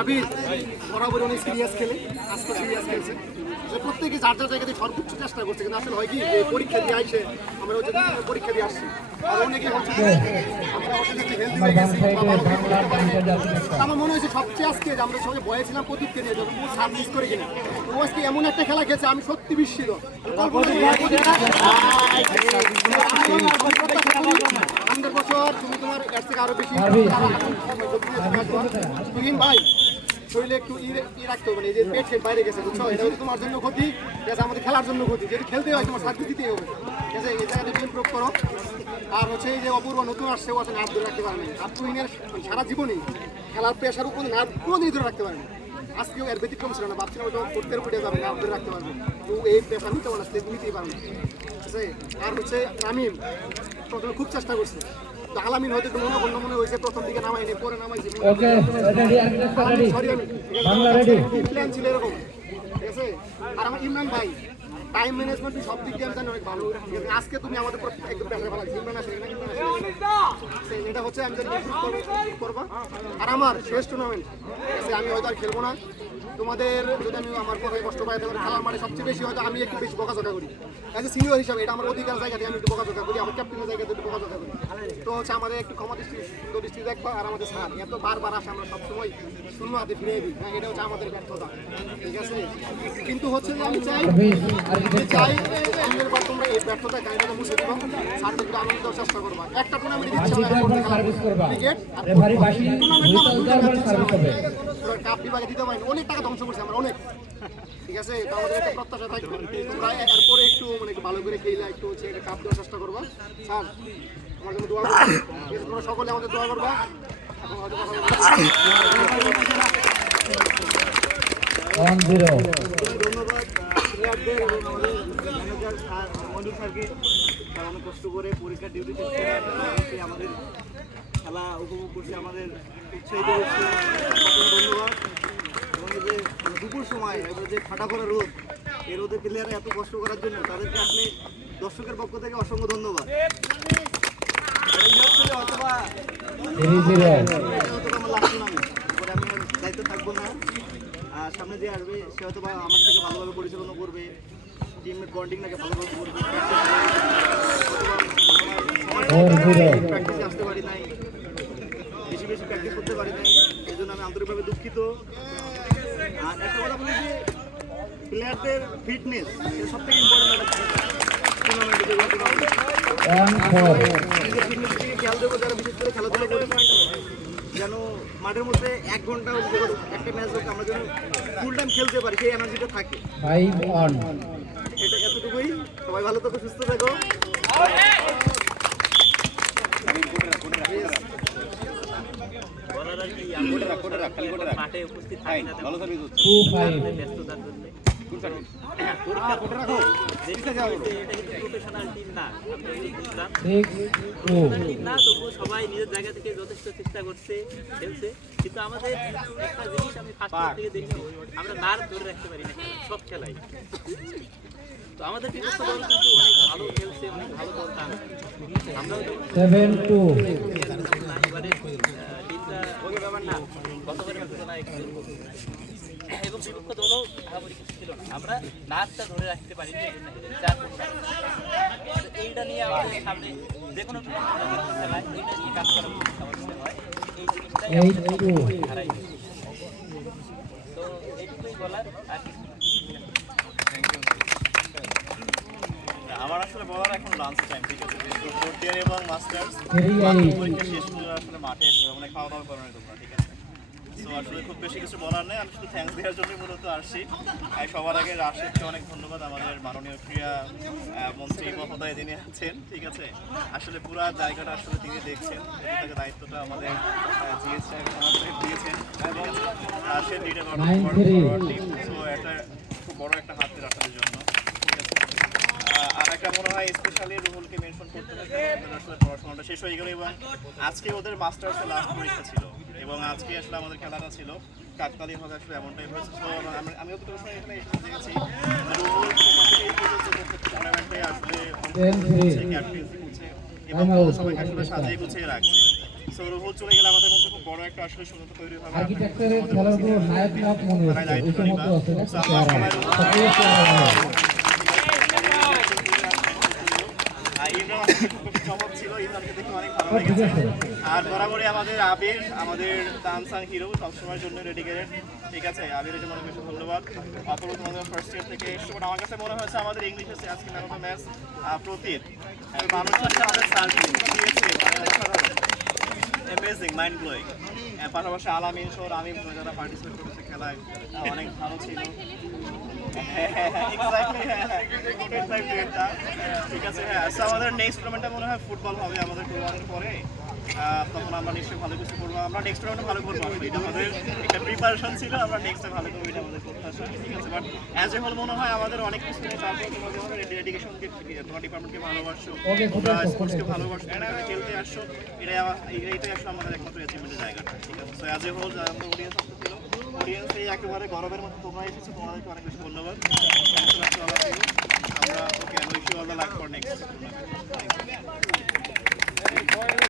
আবির বরাবর অনেক সিরিয়াস খেলে, আজকে সিরিয়াস খেলছে। প্রত্যেকে যার যার জায়গাতে সর্বোচ্চ চেষ্টা করছে, কিন্তু আসলে হয় কি যে পরীক্ষা দিয়ে আইসে আমরা হচ্ছে পরীক্ষা দিয়ে আসছি, আর অনেকে হচ্ছে আমার মনে হয়েছে সবচেয়ে আজকে যে আমরা সবাই ভয়ে ছিলাম প্রদীপকে নিয়ে, যখন সার মিস করে কিনা ও আজকে এমন একটা খেলা খেলছে আমি সত্যি বিস্মিত। আমাদের বছর তুমি তোমার এর থেকে আরো বেশি ভাই শরীরে একটু রাখতে হবে, এই যে পেট খেট বাইরে গেছে বুঝছো, এটা হচ্ছে তোমার জন্য ক্ষতি, ঠিক আছে, আমাদের খেলার জন্য ক্ষতি, যেটা খেলতে হয় তোমার সার্ভিস দিতেই হবে, ঠিক আছে, এই জায়গাটা ইমপ্রুভ করো। আর হচ্ছে এই যে অপূর্ব নতুন আসছে, ও আছে নার্ভ ধরে রাখতে পারেনি, আর তুহিনের সারা জীবনেই খেলার প্রেশার উপর নার্ভ কোনোদিনই ধরে রাখতে পারেনি, আজকেও এর ব্যতিক্রম ছিল না, ভাবছিলাম ওটা করতে ফুটে যাবে, নার্ভ ধরে রাখতে পারবে, তো এই প্রেশার নিতে পারে নিতেই পারে না, ঠিক আছে। আর হচ্ছে রামিম প্রথমে খুব চেষ্টা করছে, আলামিন হয়তো মনে হয়েছে প্রথম দিকে নামাইনি, পরে নামাইছি, প্ল্যান ছিল এরকম, ঠিক আছে। আর আমার ইমরান ভাই টাইম ম্যানেজমেন্ট সব দিক দিয়ে আমি জানি অনেক ভালো, আজকে তুমি আমাদের একদম প্রেশার ফেলা ইমরান আসে, এটা হচ্ছে আমি জানি করবা। আর আমার শেষ টুর্নামেন্ট, ঠিক আছে, আমি হয়তো আর খেলবো না, তোমাদের যদি আমি আমার কথায় কষ্ট পাই তাহলে খেলার মানে সবচেয়ে বেশি হয়তো আমি একটু বেশি বকাঝকা করি, অ্যাজ এ সিনিয়র হিসাবে এটা আমার অধিকার জায়গা দিয়ে আমি একটু বকাঝকা করি, আমার ক্যাপ্টেনের জায়গাতে একটু বকাঝকা করি, তো হচ্ছে আমাদের একটু ক্ষমা দৃষ্টি দেখবা। আর আমাদের স্যার এত বারবার আসে, আমরা সবসময় শূন্য হাতে ফিরে দিই, হ্যাঁ এটা হচ্ছে আমাদের ব্যর্থতা, ঠিক আছে। কিন্তু হচ্ছে যে আমি চাই বার তোমরা এই ব্যর্থতা গাড়িটা মুছে দিবা, স্যারকে একটু আনন্দ দেওয়ার চেষ্টা করবা, একটা টুর্নামেন্ট ক্রিকেট কাপ বিভাগে দিতে পারিনি, অনেক টাকা ধ্বংস করছে আমরা অনেক, ঠিক আছে, তো আমাদের একটা প্রত্যাশা থাকবে তোমরা এরপরে একটু মানে ভালো করে খেলে একটু হচ্ছে কাপ দেওয়ার চেষ্টা করবা। স্যার আমার জন্য দোয়া করবা, তোমরা সকলে আমাদের দোয়া করবা। ধন্যবাদ প্লেয়ারদের এবং আমাদের ম্যানেজার স্যার মঞ্জুর স্যারকে, তারা অনেক কষ্ট করে পরীক্ষার ডিউটি করছে, আমাদের খেলা উপভোগ করছে, আমাদের উৎসাহিত করছে, ধন্যবাদ। এবং এই যে দুপুর সময় এবার যে ফাটা করা রোদ, এই রোদে প্লেয়াররা এত কষ্ট করার জন্য তাদেরকে আপনি দর্শকের পক্ষ থেকে অসংখ্য ধন্যবাদ। অথবা আমার লাস্ট টুর্নামেন্ট, পরে আমি দায়িত্ব থাকবো না, আর সামনে যে আসবে সে হয়তো বা আমার থেকে ভালোভাবে পরিচালনা করবে, টিমের বন্ডিংটাকে ভালোভাবে করবে, প্র্যাকটিসে আসতে পারি নাই, বেশি বেশি প্র্যাকটিস করতে পারি নাই, এই জন্য আমি আন্তরিকভাবে দুঃখিত। আর একটা কথা বলি যে প্লেয়ারদের ফিটনেস সব থেকে ইম্পর্টেন্ট, ফিটনেস দিকে খেয়াল দেবো, যারা বিশেষ করে খেলাধুলা করে যেন মাঠের মধ্যে 1 ঘন্টা একটা ম্যাচ হোক আমরা যেন ফুল টাইম খেলতে পারি, সেই এনার্জিটা থাকে, এটা এতটুকুই। সবাই ভালো থাকো, সুস্থ থাকো। মাঠে উপস্থিত থাকি না ব্যস্ততার জন্য সবাই নিজের জায়গা থেকে যথেষ্ট চেষ্টা করছে, খেলছে, কিন্তু আমাদের একটা জিনিস আমি ফার্স্ট থেকে দেখছি, আমরা নার্ভ ধরে রাখতে পারি না সব খেলাই। তো আমাদের বিপক্ষ দল কিন্তু অনেক ভালো খেলছে, অনেক ভালো দল, আমরাও ব্যাপার না গতবারের তুলনায় এবং বিপক্ষ দলও আহামরি কিছু ছিল না, আমরা নাচটা ধরে রাখতে পারি এইটা নিয়ে আমাদের সামনে যে কোনো খেলায় এইটা নিয়ে কাজ করার সমস্যা হয়, এই জিনিসটাই হারাই। তো এইটুকুই বলার, আর আমার আসলে বলার এখন লাঞ্চ টাইম, ঠিক আছে, ফোর্থ ইয়ার এবং মাস্টার্স পরীক্ষা শেষ করে আসলে মাঠে মানে খাওয়া দাওয়া করানোর তোমরা, ঠিক আছে। সো আসলে খুব বেশি কিছু বলার নেই, আমি শুধু থ্যাঙ্কস দেওয়ার জন্যই মূলত আসছি। আর সবার আগে রাশেদকে অনেক ধন্যবাদ, আমাদের মাননীয় ক্রীড়া মন্ত্রী মহোদয় যিনি আছেন, ঠিক আছে, আসলে পুরো জায়গাটা আসলে তিনি দেখছেন, তাকে দায়িত্বটা আমাদের জিএস সাহেব দিয়েছেন, এবং রাশেদ লিডার টিম, সো এটা খুব বড় একটা হাত রাখার জন্য, ঠিক আছে। আর একটা মনে হয় স্পেশালি রুহুলকে মেনশন করতে হবে, আসলে পড়াশোনাটা শেষ হয়ে গেল এবং আজকে ওদের মাস্টার্সের লাস্ট পরীক্ষা ছিল এবং আজকে আসলে আমাদের খেলাটা ছিল কাকতালীয়ভাবে, আসলে এমনটাই হয়েছে। তো আমিও তো সময় এখানে দেখেছি রুহুল টুর্নামেন্টে আসলে ক্যাপ্টেন্সি করছে এবং সবাইকে আসলে সাজিয়ে গুছিয়ে রাখছে। সো রুহুল চলে গেলে আমাদের মধ্যে খুব বড় একটা আসলে শূন্যতা তৈরি হবে আর্কিটেকচারের খেলাগুলো নায়ক নায়ক মনে হচ্ছে এই মতো আছে না So, আমরা সবাই ইমরান খুব চমক ছিল, ইমরানকে দেখে অনেক ভালো লেগেছে। আর বরাবরই আমাদের আবির, আমাদের তানসান হিরো সবসময়ের জন্য ডেডিকেটেড, ঠিক আছে। আবিরের জন্য অনেক বেশি ধন্যবাদ। অপূর্ব তোমাদের ফার্স্ট ইয়ার থেকে এসছো, বাট আমার কাছে মনে হয়েছে আমাদের ইংলিশে আজকে ম্যান অফ দ্য ম্যাচ প্রতীক মানুষ হচ্ছে আমাদের সার্ভিস দিয়েছে, অ্যামেজিং, মাইন্ড ব্লোয়িং। পাশাপাশি আলামিন সহ রামিম যারা পার্টিসিপেট করেছে খেলায় অনেক ভালো ছিল। ঠিক আছে, হ্যাঁ। সো আমাদের নেক্সট টুর্নামেন্টটা মনে হয় ফুটবল হবে আমাদের টুর্নামেন্টের পরে, তখন আমরা নিশ্চয়ই ভালো কিছু করবো। আমরা নেক্সট টুর্নামেন্টে ভালো করবো, আসলে এটা আমাদের একটা প্রিপারেশন ছিল, আমরা নেক্সটে ভালো করবো, এটা আমাদের প্রত্যাশা, ঠিক আছে। বাট অ্যাজ এ হোল মনে হয় আমাদের অনেক কিছু নিয়ে তারপর তোমার যেমন ডেডিকেশনকে, তোমার ডিপার্টমেন্টকে ভালোবাসো, তোমরা স্পোর্টসকে ভালোবাসো, এখানে খেলতে আসছো, এটাই আসলে আমাদের একমাত্র অ্যাচিভমেন্টের জায়গাটা, ঠিক আছে। সো অ্যাজ এ হোল যারা আমাদের অডিয়েন্স আসতে ছিল, অডিয়েন্স এই একেবারে গরমের মধ্যে তোমরা এসেছো, তোমাদেরকে অনেক বেশি ধন্যবাদ। আমরা okay, wish you all the luck for next.